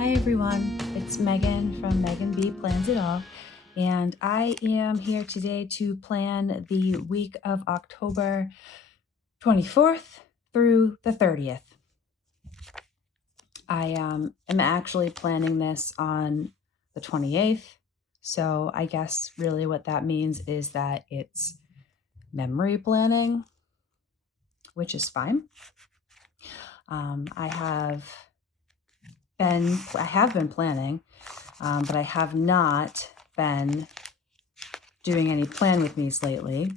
Hi everyone, it's Megan from Megan B Plans It All, and I am here today to plan the week of October 24th through the 30th. I am actually planning this on the 28th, so I guess really what that means is that it's memory planning, which is fine. I have been planning, but I have not been doing any plan with me's lately.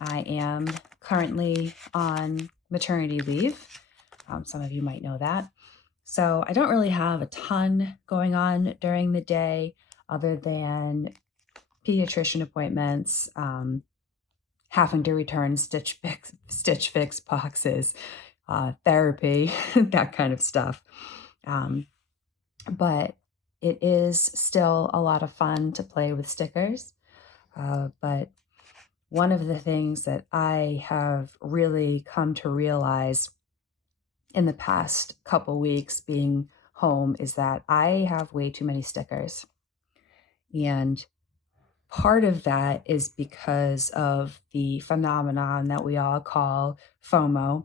I am currently on maternity leave. Some of you might know that. So I don't really have a ton going on during the day other than pediatrician appointments, having to return Stitch Fix boxes, therapy, that kind of stuff. But it is still a lot of fun to play with stickers. But one of the things that I have really come to realize in the past couple weeks being home is that I have way too many stickers. And part of that is because of the phenomenon that we all call FOMO.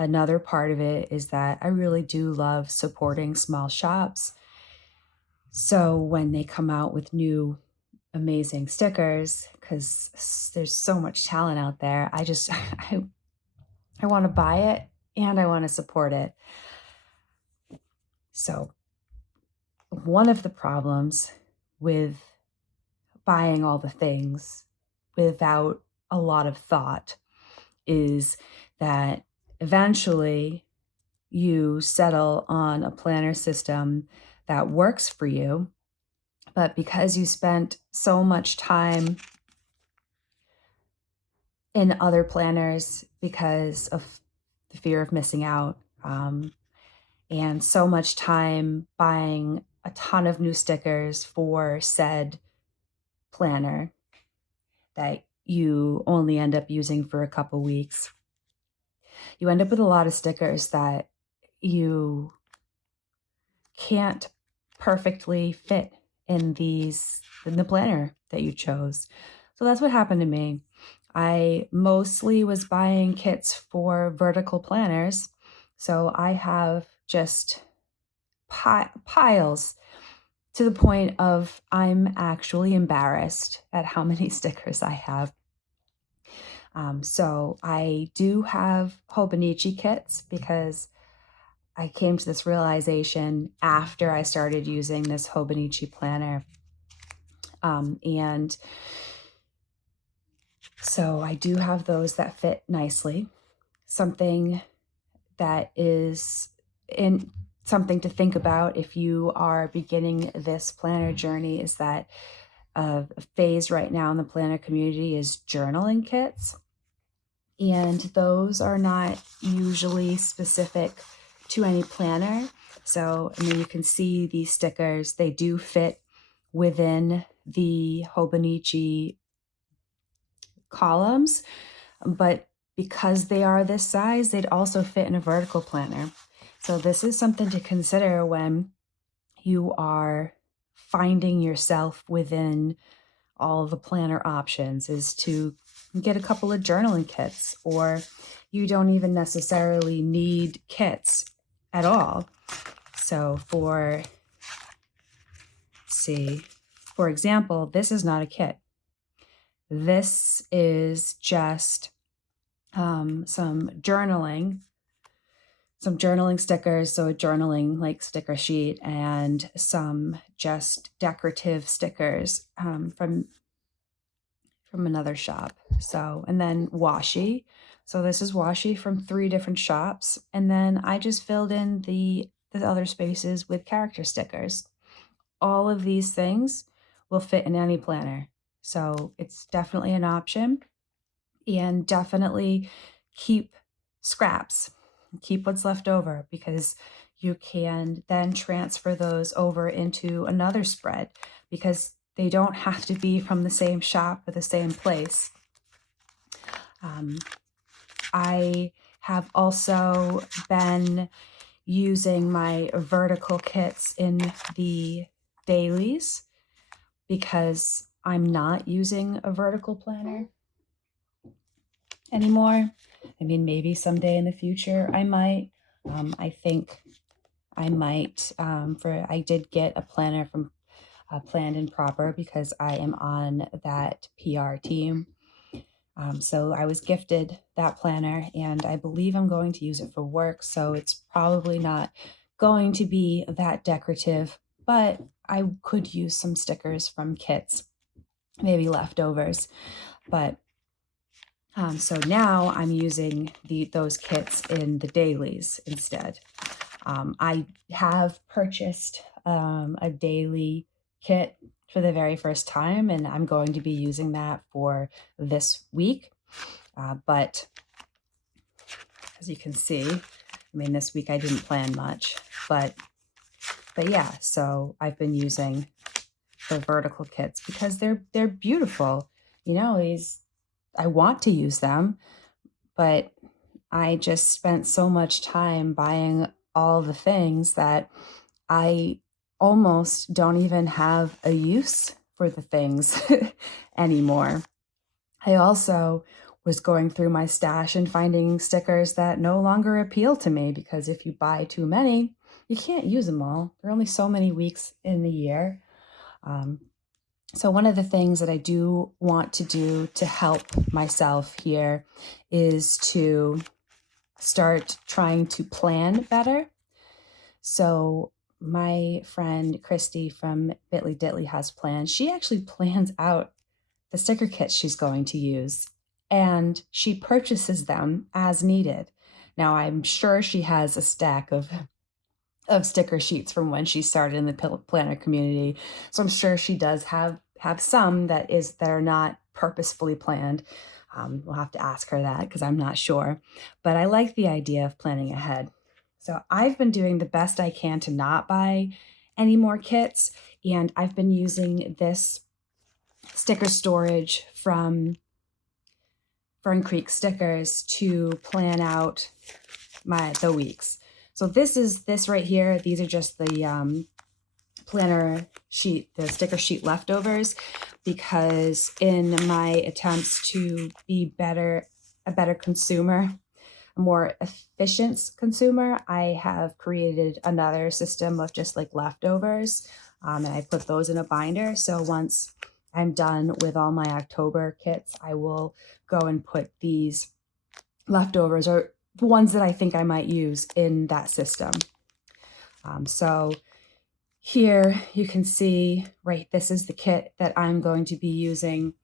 Another part of it is that I really do love supporting small shops. So when they come out with new amazing stickers, because there's so much talent out there, I want to buy it and I want to support it. So one of the problems with buying all the things without a lot of thought is that eventually you settle on a planner system that works for you, but because you spent so much time in other planners because of the fear of missing out, and so much time buying a ton of new stickers for said planner that you only end up using for a couple weeks. You end up with a lot of stickers that you can't perfectly fit in the planner that you chose. So that's what happened to me. I mostly was buying kits for vertical planners. So I have just piles to the point of I'm actually embarrassed at how many stickers I have. So I do have Hobonichi kits because I came to this realization after I started using this Hobonichi planner. And so I do have those that fit nicely. Something that is something to think about if you are beginning this planner journey is that a phase right now in the planner community is journaling kits. And those are not usually specific to any planner. So, you can see these stickers, they do fit within the Hobonichi columns, but because they are this size, they'd also fit in a vertical planner. So this is something to consider when you are finding yourself within all the planner options, is to get a couple of journaling kits, or you don't even necessarily need kits at all. So for example, this is not a kit. This is just some journaling stickers, so a journaling like sticker sheet, and some just decorative stickers from another shop. So, and then washi. So this is washi from 3 different shops, and then I just filled in the other spaces with character stickers. All of these things will fit in any planner, so it's definitely an option. And definitely keep scraps, keep what's left over, because you can then transfer those over into another spread, because they don't have to be from the same shop or the same place. I have also been using my vertical kits in the dailies because I'm not using a vertical planner anymore. I mean, maybe someday in the future I might. I think I might. I did get a planner from Planned and Proper because I am on that PR team. So I was gifted that planner, and I believe I'm going to use it for work. So it's probably not going to be that decorative, but I could use some stickers from kits, maybe leftovers. But so now I'm using those kits in the dailies instead. I have purchased a daily kit for the very first time, and I'm going to be using that for this week. But as you can see, I mean, this week I didn't plan much, but yeah, so I've been using the vertical kits because they're beautiful. You know, I want to use them, but I just spent so much time buying all the things that I almost don't even have a use for the things anymore. I also was going through my stash and finding stickers that no longer appeal to me because if you buy too many, you can't use them all. There are only so many weeks in the year. So one of the things that I do want to do to help myself here is to start trying to plan better. So my friend Christy from Bitly Ditly has plans. She actually plans out the sticker kits she's going to use, and she purchases them as needed. Now, I'm sure she has a stack of sticker sheets from when she started in the planner community. So I'm sure she does have some that are not purposefully planned. We'll have to ask her that because I'm not sure. But I like the idea of planning ahead. So I've been doing the best I can to not buy any more kits, and I've been using this sticker storage from Fern Creek Stickers to plan out the weeks. So this right here, these are just the planner sheet, the sticker sheet leftovers, because in my attempts to be a better consumer, a more efficient consumer, I have created another system of just like leftovers, and I put those in a binder. So once I'm done with all my October kits, I will go and put these leftovers or the ones that I think I might use in that system. So here you can see, right, this is the kit that I'm going to be using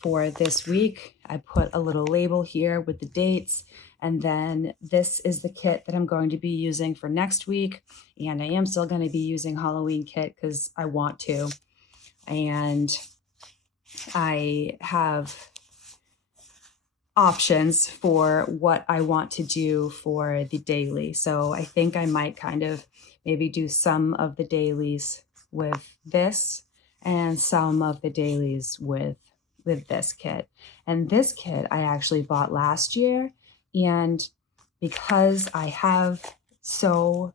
for this week. I put a little label here with the dates, and then this is the kit that I'm going to be using for next week. And I am still going to be using Halloween kit because I want to. And I have options for what I want to do for the daily. So I think I might kind of maybe do some of the dailies with this and some of the dailies with this kit. And this kit I actually bought last year, and because I have so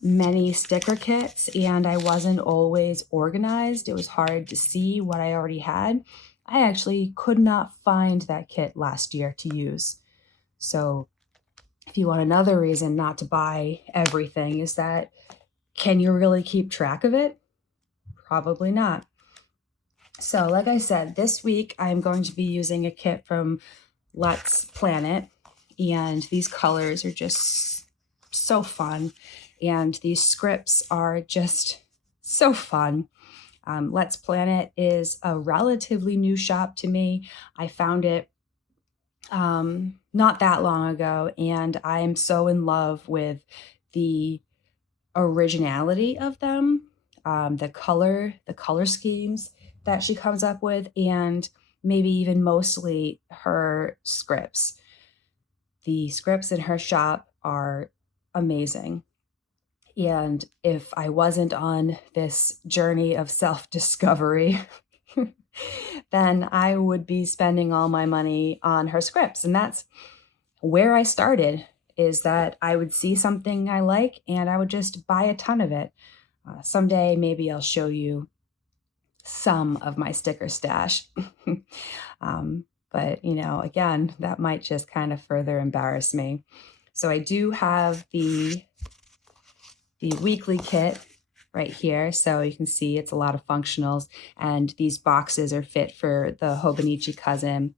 many sticker kits and I wasn't always organized, it was hard to see what I already had. I actually could not find that kit last year to use. So if you want another reason not to buy everything, is that can you really keep track of it? Probably not. So like I said, this week I'm going to be using a kit from Let's Planet, and these colors are just so fun, and these scripts are just so fun. Let's Planet is a relatively new shop to me. I found it not that long ago, and I am so in love with the originality of them, the color schemes that she comes up with, and maybe even mostly her scripts. The scripts in her shop are amazing. And if I wasn't on this journey of self-discovery, then I would be spending all my money on her scripts. And that's where I started, is that I would see something I like and I would just buy a ton of it. Someday, maybe I'll show you some of my sticker stash. But, again, that might just kind of further embarrass me. So I do have the weekly kit right here. So you can see it's a lot of functionals, and these boxes are fit for the Hobonichi Cousin.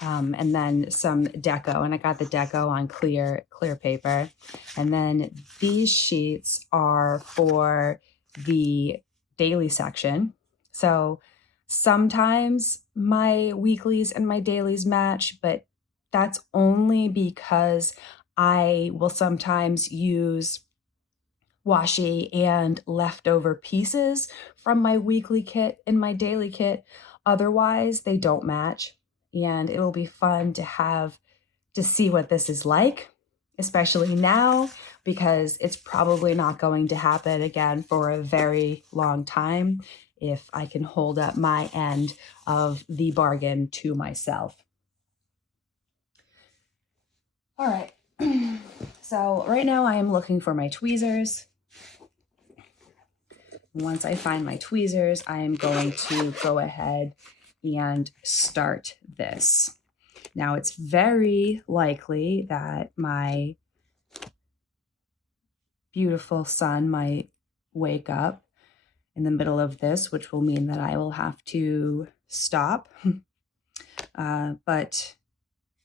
And then some deco, and I got the deco on clear paper. And then these sheets are for the daily section. So sometimes my weeklies and my dailies match, but that's only because I will sometimes use washi and leftover pieces from my weekly kit in my daily kit. Otherwise, they don't match. And it'll be fun to see what this is like, especially now, because it's probably not going to happen again for a very long time if I can hold up my end of the bargain to myself. All right. So right now I am looking for my tweezers. Once I find my tweezers, I am going to go ahead and start this. Now, it's very likely that my beautiful son might wake up in the middle of this, which will mean that I will have to stop. But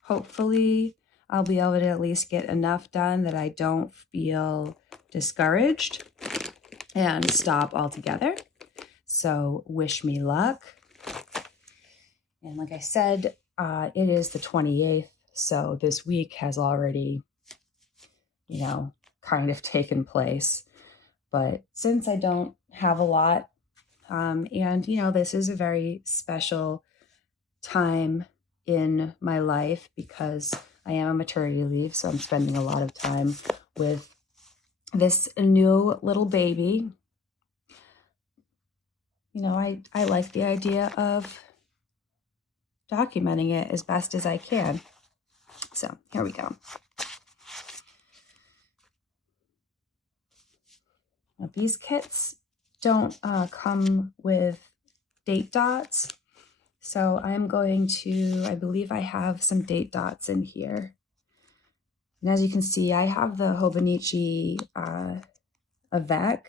hopefully I'll be able to at least get enough done that I don't feel discouraged and stop altogether. So wish me luck. And like I said, it is the 28th, so this week has already, kind of taken place. But since I don't have a lot, and, this is a very special time in my life because I am on maternity leave, so I'm spending a lot of time with this new little baby. I like the idea of documenting it as best as I can. So here we go. Now, these kits don't come with date dots. So I'm going to, I believe I have some date dots in here. And as you can see, I have the Hobonichi A5,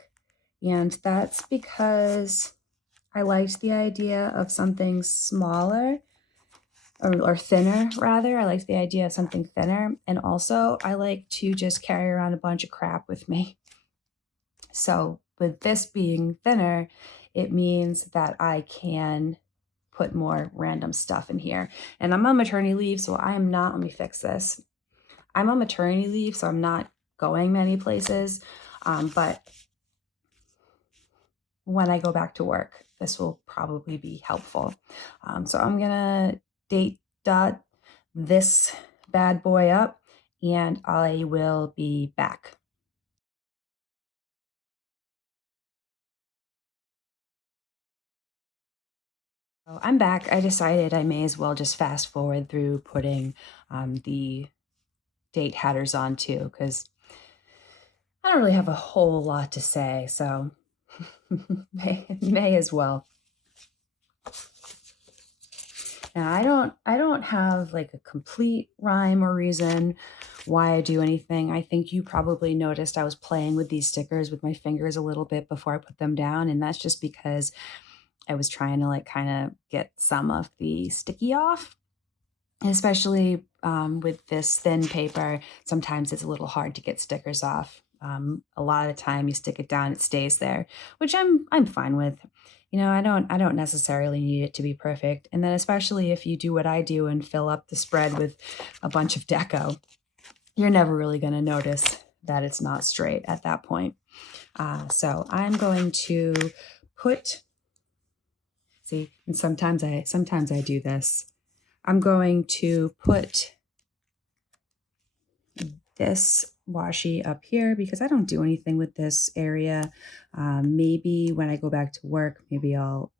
and that's because I liked the idea of something smaller, or thinner rather. I like the idea of something thinner. And also I like to just carry around a bunch of crap with me. So with this being thinner, it means that I can put more random stuff in here. And I'm on maternity leave, so I am not, let me fix this. I'm on maternity leave, so I'm not going many places. But when I go back to work, this will probably be helpful. So I'm gonna date dot this bad boy up, and I will be back. So I'm back. I decided I may as well just fast forward through putting the date headers on too, because I don't really have a whole lot to say, so may as well. Now, I don't have like a complete rhyme or reason why I do anything. I think you probably noticed I was playing with these stickers with my fingers a little bit before I put them down, and that's just because I was trying to kind of get some of the sticky off. Especially with this thin paper, sometimes it's a little hard to get stickers off. A lot of the time you stick it down, it stays there, which I'm fine with. I don't necessarily need it to be perfect. And then especially if you do what I do and fill up the spread with a bunch of deco, you're never really going to notice that it's not straight at that point. So I'm going to put, see, and sometimes I do this. I'm going to put this washi up here because I don't do anything with this area. Maybe when I go back to work, maybe I'll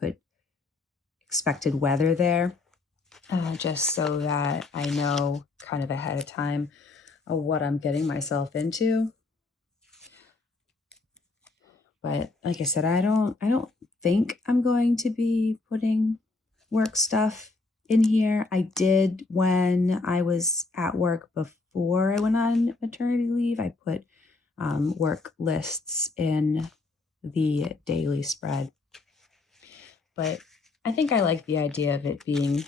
put expected weather there. just so that I know kind of ahead of time what I'm getting myself into. But like I said, I don't think I'm going to be putting work stuff in here. I did when I was at work before I went on maternity leave. I put work lists in the daily spread. But I think I like the idea of it being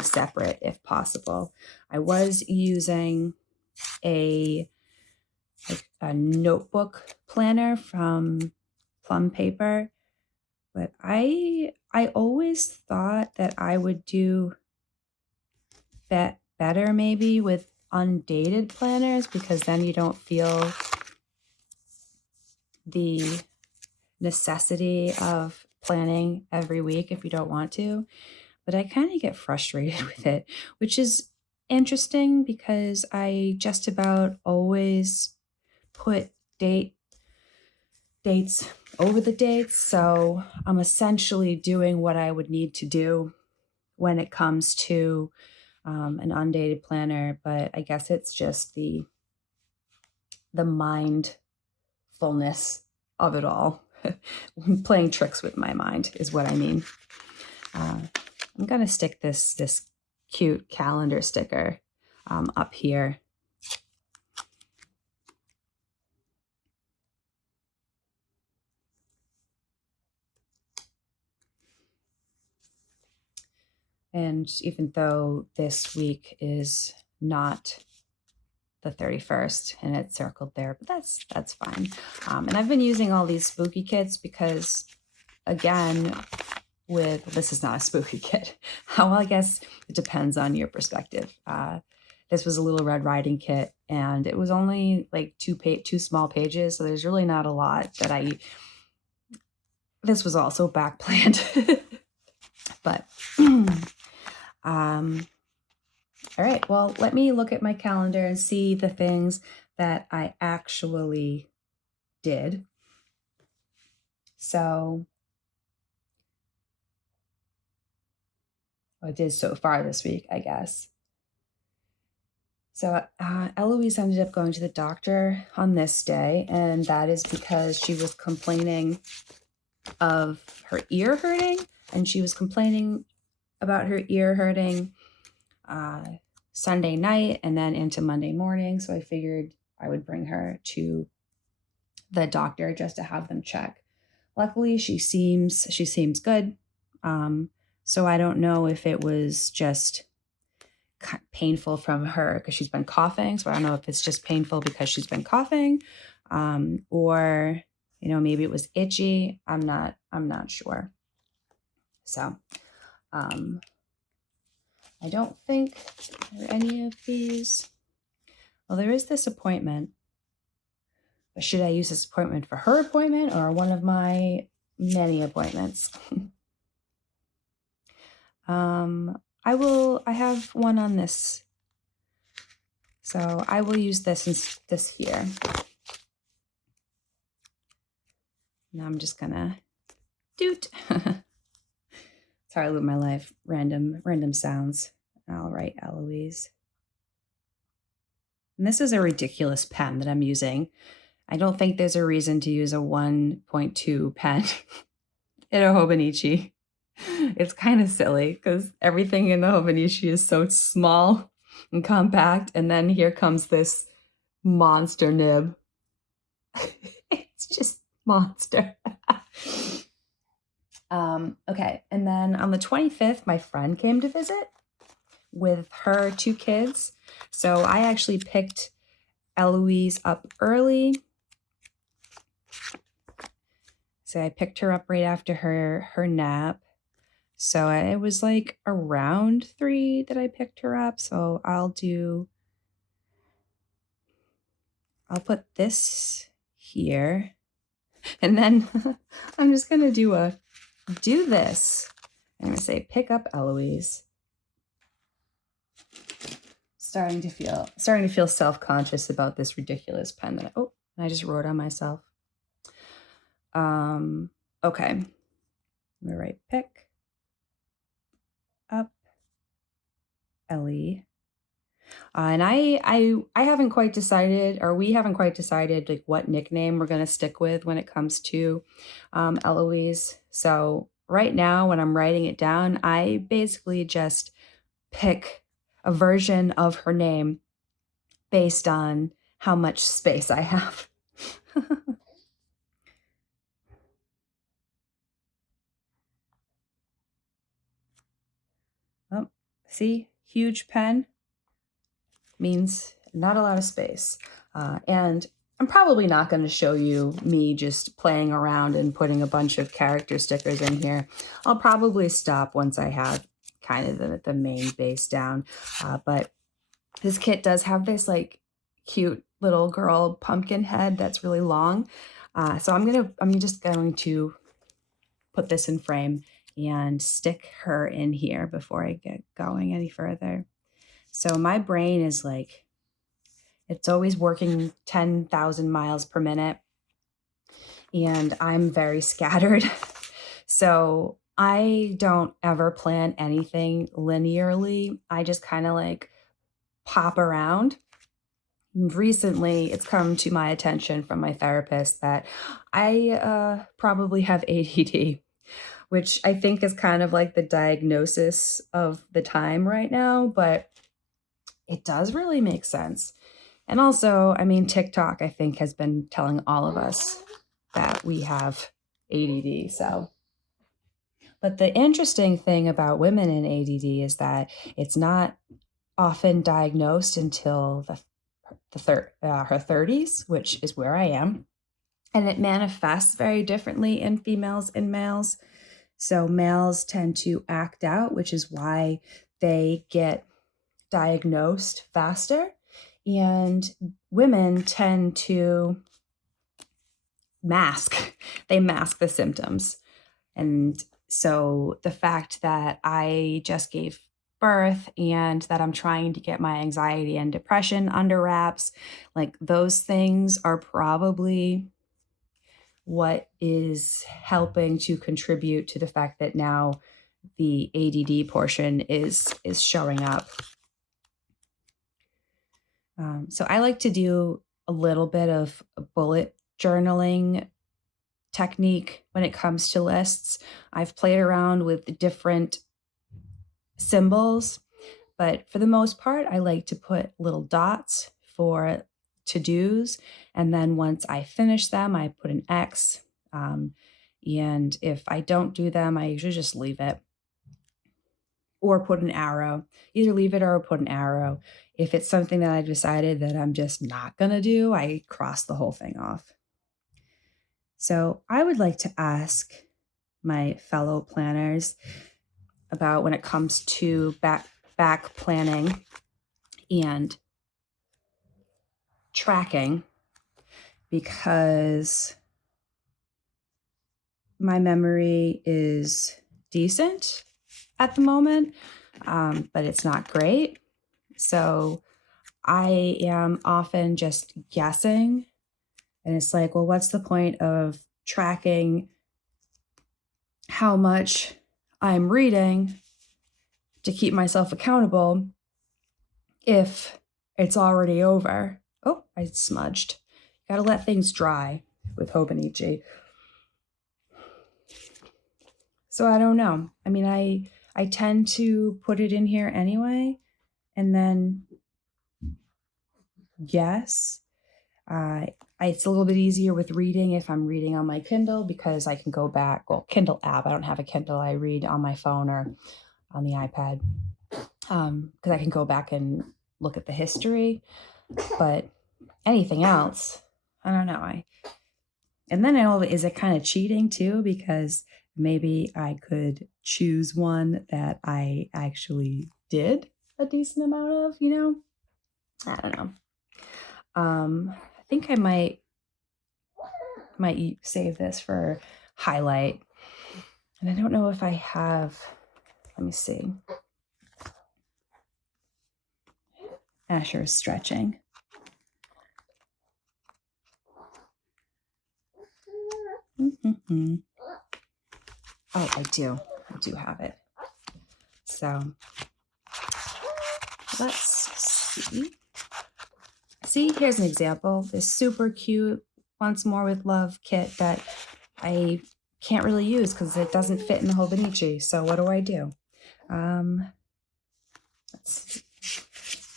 separate if possible. I was using a notebook planner from Plum Paper, but I always thought that I would do better maybe with undated planners, because then you don't feel the necessity of planning every week if you don't want to. But I kind of get frustrated with it, which is interesting because I just about always put dates over the dates. So I'm essentially doing what I would need to do when it comes to an undated planner, but I guess it's just the mindfulness of it all. Playing tricks with my mind is what I mean. I'm gonna stick this cute calendar sticker up here. And even though this week is not the 31st and it's circled there, but that's fine. And I've been using all these spooky kits because, again, this is not a spooky kit. Well, I guess it depends on your perspective. This was a Little Red Riding kit, and it was only like two small pages, so there's really not a lot that this was also back planned. But all right, well, let me look at my calendar and see the things that I actually did. So I did so far this week, I guess. So Eloise ended up going to the doctor on this day, and that is because she was complaining of her ear hurting, and she was complaining about her ear hurting Sunday night and then into Monday morning. So I figured I would bring her to the doctor just to have them check. Luckily, she seems good. So I don't know if it was just painful from her because she's been coughing. So I don't know if it's just painful because she's been coughing, or maybe it was itchy. I'm not sure. So I don't think there are any of these. Well, there is this appointment. But should I use this appointment for her appointment or one of my many appointments? I have one on this. So I will use this here. Now I'm just gonna doot. That's how I live my life. Random sounds. All right, Eloise. And this is a ridiculous pen that I'm using. I don't think there's a reason to use a 1.2 pen in a Hobonichi. It's kind of silly because everything in the Hobonichi is so small and compact, and then here comes this monster nib. It's just monster. Okay, and then on the 25th, my friend came to visit with her 2 kids. So I actually picked Eloise up early. So I picked her up right after her nap. So it was like around 3 that I picked her up. So I'll put this here. And then I'm just going to do this. I'm going to say, pick up Eloise. Starting to feel self-conscious about this ridiculous pen that I just wrote on myself. Okay. I'm going to write pick up Ellie. And I haven't quite decided, or we haven't quite decided, like what nickname we're going to stick with when it comes to Eloise. So right now, when I'm writing it down, I basically just pick a version of her name based on how much space I have. Oh, see, huge pen means not a lot of space. And I'm probably not going to show you me just playing around and putting a bunch of character stickers in here. I'll probably stop once I have kind of the main base down. But this kit does have this like cute little girl pumpkin head that's really long. So I'm just going to put this in frame and stick her in here before I get going any further. So my brain is like, it's always working 10,000 miles per minute, and I'm very scattered. So I don't ever plan anything linearly. I just kind of like pop around. Recently, it's come to my attention from my therapist that I probably have ADD, which I think is kind of like the diagnosis of the time right now, but it does really make sense. And also, I mean, TikTok, I think, has been telling all of us that we have ADD. So, but the interesting thing about women in ADD is that it's not often diagnosed until her 30s, which is where I am. And it manifests very differently in females and males. So males tend to act out, which is why they get diagnosed faster. And women tend to mask. They mask the symptoms. And so the fact that I just gave birth and that I'm trying to get my anxiety and depression under wraps, like those things are probably what is helping to contribute to the fact that now the ADD portion is showing up. So I like to do a little bit of bullet journaling technique when it comes to lists. I've played around with different symbols, but for the most part, I like to put little dots for to-dos. And then once I finish them, I put an X. And if I don't do them, I usually just leave it or put an arrow. Either leave it or put an arrow. If it's something that I've decided that I'm just not going to do, I cross the whole thing off. So I would like to ask my fellow planners about when it comes to back planning and tracking, because my memory is decent at the moment, but it's not great. So I am often just guessing, and it's like, well, what's the point of tracking how much I'm reading to keep myself accountable if it's already over? Oh, I smudged. Gotta let things dry with Hobonichi. So I don't know. I mean, I tend to put it in here anyway, and then guess. It's a little bit easier with reading if I'm reading on my Kindle, because I can go back. Well, Kindle app. I don't have a Kindle. I read on my phone or on the iPad, because I can go back and look at the history. But anything else, I don't know. And then is it kind of cheating too? Because maybe I could choose one that I actually did a decent amount of, I don't know. I think I might save this for highlight. And I don't know if I have, let me see. Asher is stretching. Oh, I do have it. So let's see. See, here's an example. This super cute Once More with Love kit that I can't really use because it doesn't fit in the Hobonichi. So what do? Let's see.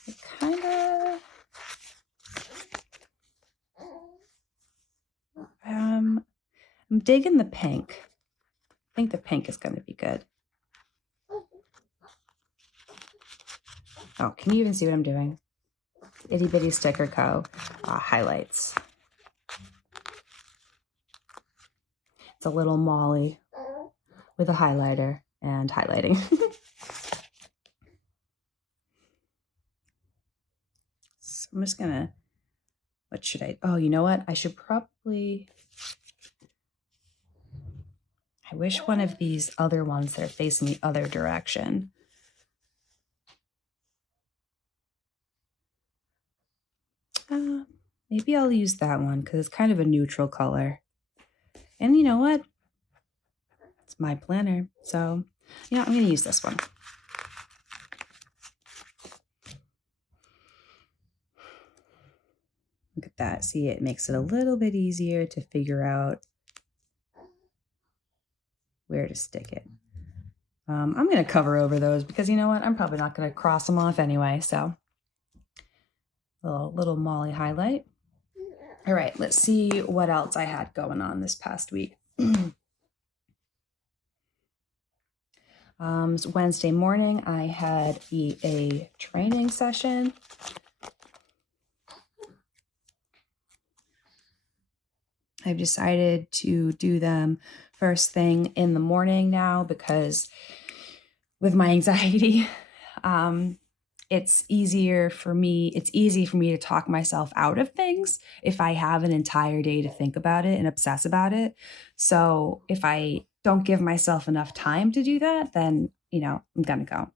It kind of, I'm digging the pink. I think the pink is going to be good. Oh, can you even see what I'm doing? Itty Bitty Sticker Co. Highlights. It's a little Molly with a highlighter and highlighting. So I'm just gonna, what should I, oh, you know what? I should probably, I wish one of these other ones that are facing the other direction. Maybe I'll use that one because it's kind of a neutral color. And you know what? It's my planner. So, you know, I'm going to use this one. Look at that. See, it makes it a little bit easier to figure out where to stick it. I'm going to cover over those because you know what? I'm probably not going to cross them off anyway. So, little Molly highlight. All right, let's see what else I had going on this past week. Wednesday morning, I had a training session. I've decided to do them first thing in the morning now because with my anxiety, it's easy for me to talk myself out of things if I have an entire day to think about it and obsess about it. So if I don't give myself enough time to do that, then, you know, I'm going to go.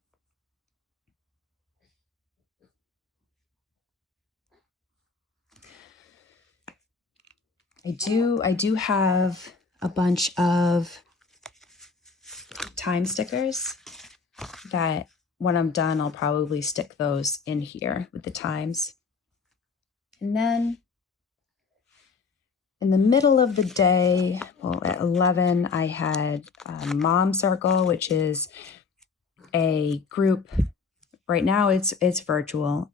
I do have a bunch of time stickers that when I'm done, I'll probably stick those in here with the times. And then in the middle of the day, well, at 11, I had a Mom Circle, which is a group. Right now, it's virtual.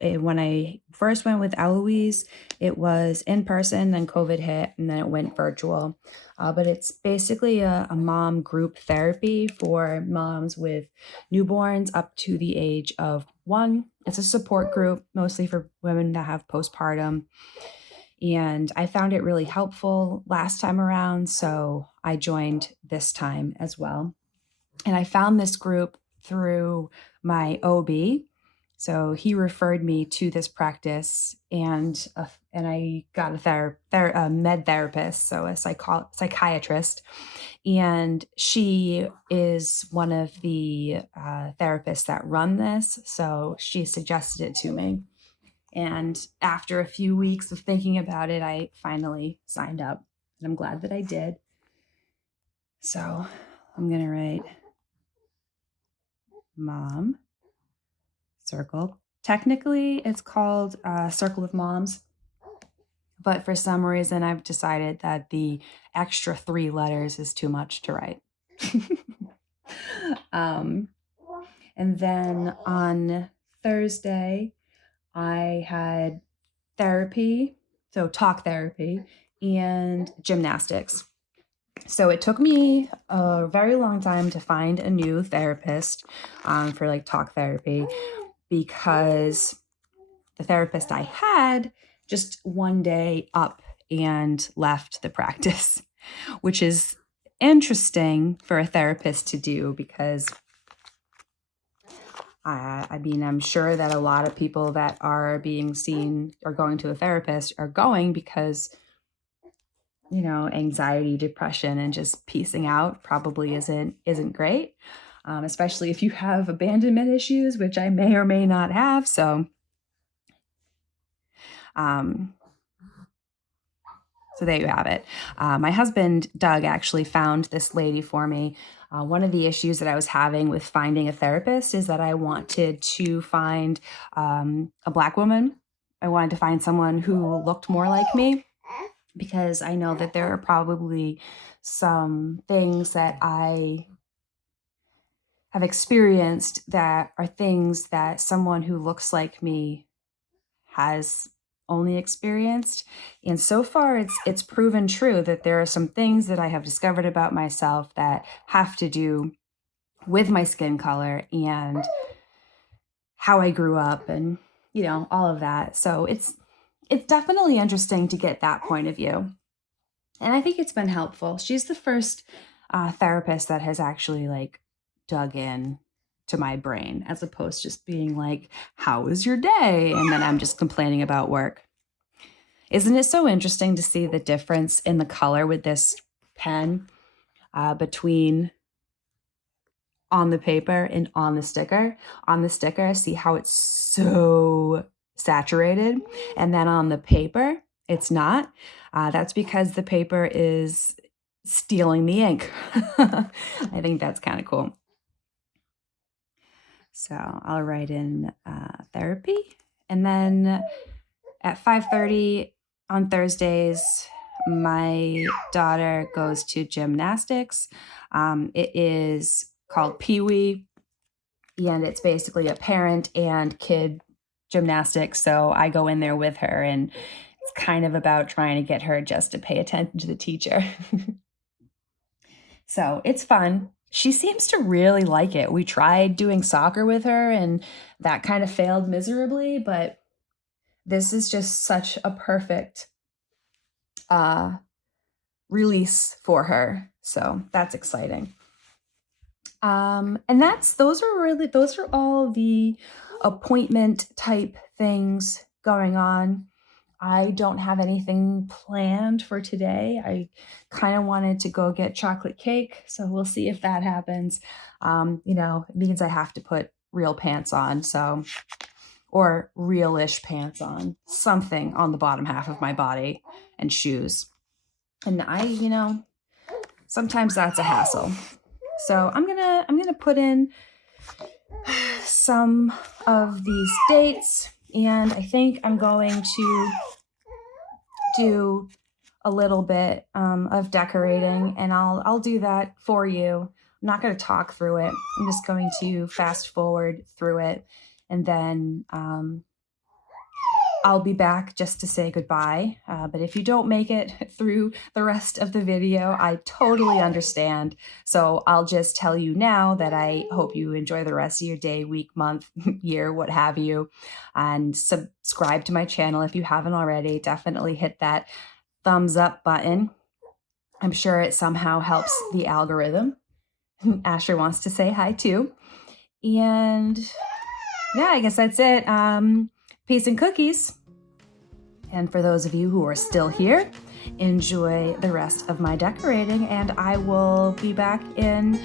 When I first went with Eloise, it was in person, then COVID hit, and then it went virtual. But it's basically a mom group therapy for moms with newborns up to the age of 1. It's a support group, mostly for women that have postpartum. And I found it really helpful last time around, so I joined this time as well. And I found this group through my OB. So he referred me to this practice, and I got a med therapist, so a psychiatrist, and she is one of the therapists that run this. So she suggested it to me, and after a few weeks of thinking about it, I finally signed up, and I'm glad that I did. So I'm gonna write Mom Circle. Technically, it's called Circle of Moms, but for some reason, I've decided that the extra 3 letters is too much to write. And then on Thursday, I had therapy, so talk therapy, and gymnastics. So it took me a very long time to find a new therapist for like talk therapy, because the therapist I had just one day up and left the practice, which is interesting for a therapist to do because I mean, I'm sure that a lot of people that are being seen or going to a therapist are going because, you know, anxiety, depression, and just piecing out probably isn't great, especially if you have abandonment issues, which I may or may not have. So So there you have it. My husband, Doug, actually found this lady for me. One of the issues that I was having with finding a therapist is that I wanted to find a Black woman. I wanted to find someone who looked more like me, because I know that there are probably some things that I have experienced that are things that someone who looks like me has only experienced. And so far it's proven true that there are some things that I have discovered about myself that have to do with my skin color and how I grew up and, you know, all of that. So it's definitely interesting to get that point of view. And I think it's been helpful. She's the first therapist that has actually like dug in to my brain, as opposed to just being like, how was your day? And then I'm just complaining about work. Isn't it so interesting to see the difference in the color with this pen between on the paper and on the sticker? On the sticker, see how it's so saturated, and then on the paper, it's not. That's because the paper is stealing the ink. I think that's kind of cool. So I'll write in therapy, and then at 5:30 on Thursdays, my daughter goes to gymnastics. It is called Pee Wee, and it's basically a parent and kid gymnastics. So I go in there with her, and it's kind of about trying to get her just to pay attention to the teacher. So it's fun. She seems to really like it. We tried doing soccer with her, and that kind of failed miserably, but this is just such a perfect release for her. So that's exciting. And those are all the appointment type things going on. I don't have anything planned for today. I kind of wanted to go get chocolate cake, so we'll see if that happens. You know, it means I have to put real pants on, so, or real-ish pants on, something on the bottom half of my body, and shoes. And you know, sometimes that's a hassle. So I'm gonna put in some of these dates, and I think I'm going to do a little bit of decorating, and I'll do that for you. I'm not going to talk through it. I'm just going to fast forward through it, and then I'll be back just to say goodbye. But if you don't make it through the rest of the video, I totally understand. So I'll just tell you now that I hope you enjoy the rest of your day, week, month, year, what have you. And subscribe to my channel if you haven't already. Definitely hit that thumbs up button. I'm sure it somehow helps the algorithm. Asher wants to say hi too. And yeah, I guess that's it. Peace and cookies. And for those of you who are still here, enjoy the rest of my decorating, and I will be back in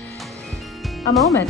a moment.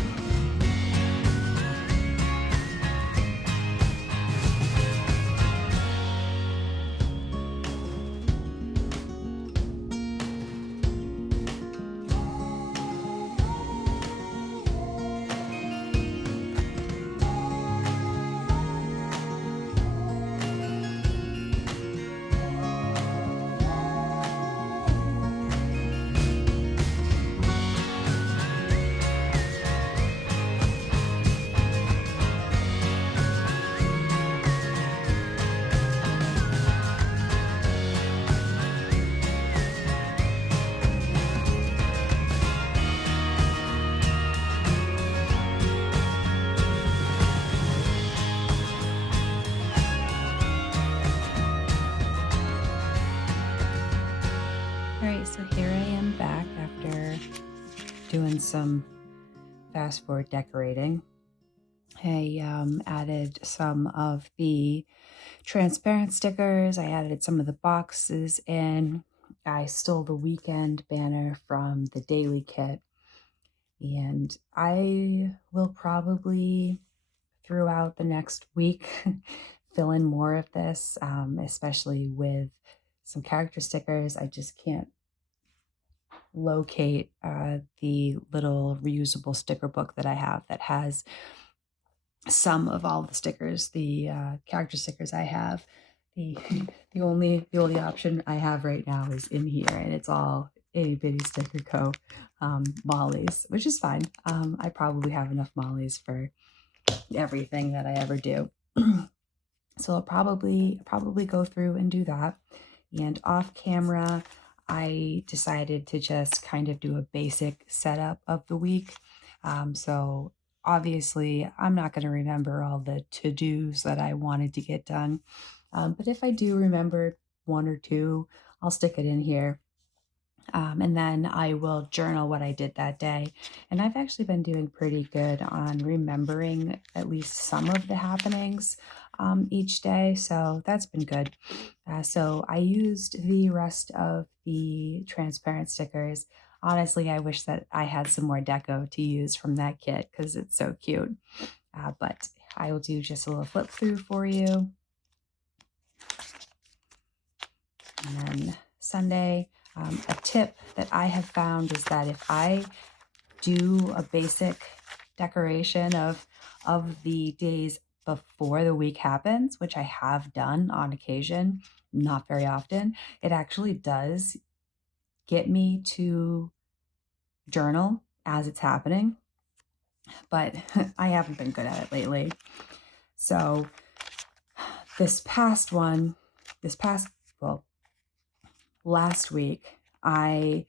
So here I am back after doing some fast forward decorating. I added some of the transparent stickers. I added some of the boxes in. I stole the weekend banner from the daily kit. And I will probably, throughout the next week, fill in more of this, especially with some character stickers. I just can't locate the little reusable sticker book that I have that has some of all the stickers, the character stickers I have. The the only option I have right now is in here, and it's all Itty Bitty Sticker Co. Mollies, which is fine. I probably have enough Mollies for everything that I ever do. So I'll probably go through and do that. And off camera, I decided to just kind of do a basic setup of the week. So obviously, I'm not going to remember all the to-dos that I wanted to get done. But if I do remember one or two, I'll stick it in here. And then I will journal what I did that day. And I've actually been doing pretty good on remembering at least some of the happenings each day. So that's been good. So I used the rest of the transparent stickers. Honestly, I wish that I had some more deco to use from that kit because it's so cute. But I will do just a little flip through for you. And then Sunday, a tip that I have found is that if I do a basic decoration of the days before the week happens, which I have done on occasion, not very often, it actually does get me to journal as it's happening, but I haven't been good at it lately. So last week, I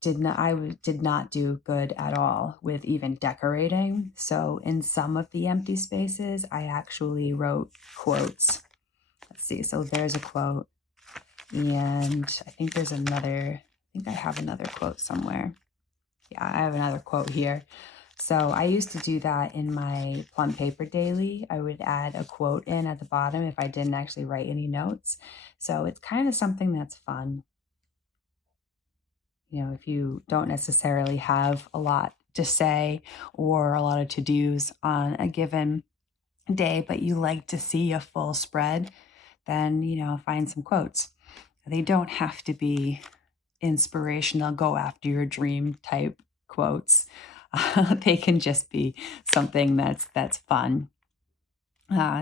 did not do good at all with even decorating. So in some of the empty spaces, I actually wrote quotes. Let's see. So there's a quote, and I think there's another. I think I have another quote somewhere. Yeah, I have another quote here. So I used to do that in my plum paper daily. I would add a quote in at the bottom if I didn't actually write any notes. So it's kind of something that's fun. You know, if you don't necessarily have a lot to say or a lot of to-dos on a given day, but you like to see a full spread, then, you know, find some quotes. They don't have to be inspirational, go after your dream type quotes. They can just be something that's fun.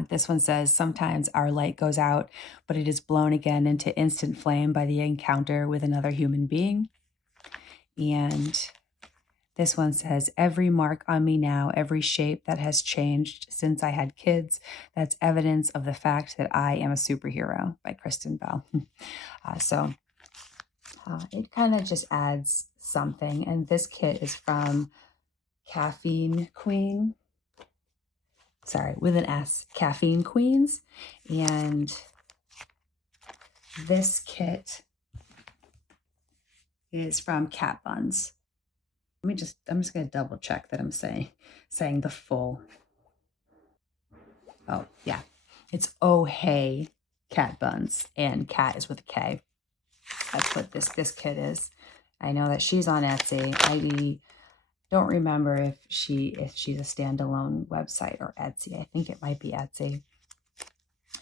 This one says, sometimes our light goes out, but it is blown again into instant flame by the encounter with another human being. And this one says, every mark on me now, every shape that has changed since I had kids, that's evidence of the fact that I am a superhero, by Kristen Bell. It kind of just adds something. And this kit is from Caffeine Queen. Sorry, with an S, Caffeine Queens. And this kit is from Cat Buns. I'm just going to double check that I'm saying the full. Oh, yeah. It's Oh Hey Cat Buns, and cat is with a K. That's what this kit is. I know that she's on Etsy. I don't remember if she's a standalone website or Etsy. I think it might be Etsy.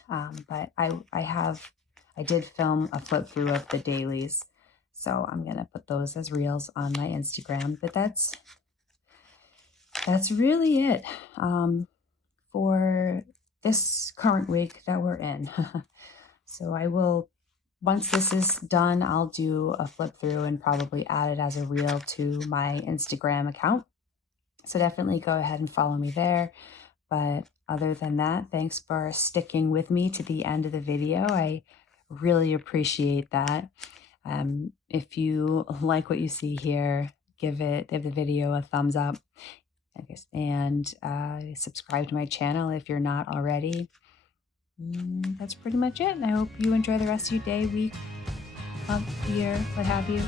But I did film a flip through of the dailies, so I'm gonna put those as reels on my Instagram. But that's really it for this current week that we're in. So I will, once this is done, I'll do a flip through and probably add it as a reel to my Instagram account. So definitely go ahead and follow me there. But other than that, thanks for sticking with me to the end of the video. I really appreciate that. If you like what you see here, give the video a thumbs up, I guess, and subscribe to my channel if you're not already. That's pretty much it. And I hope you enjoy the rest of your day, week, month, year, what have you.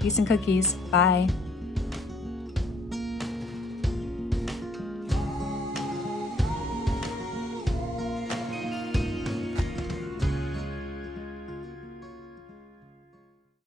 Peace and cookies. Bye.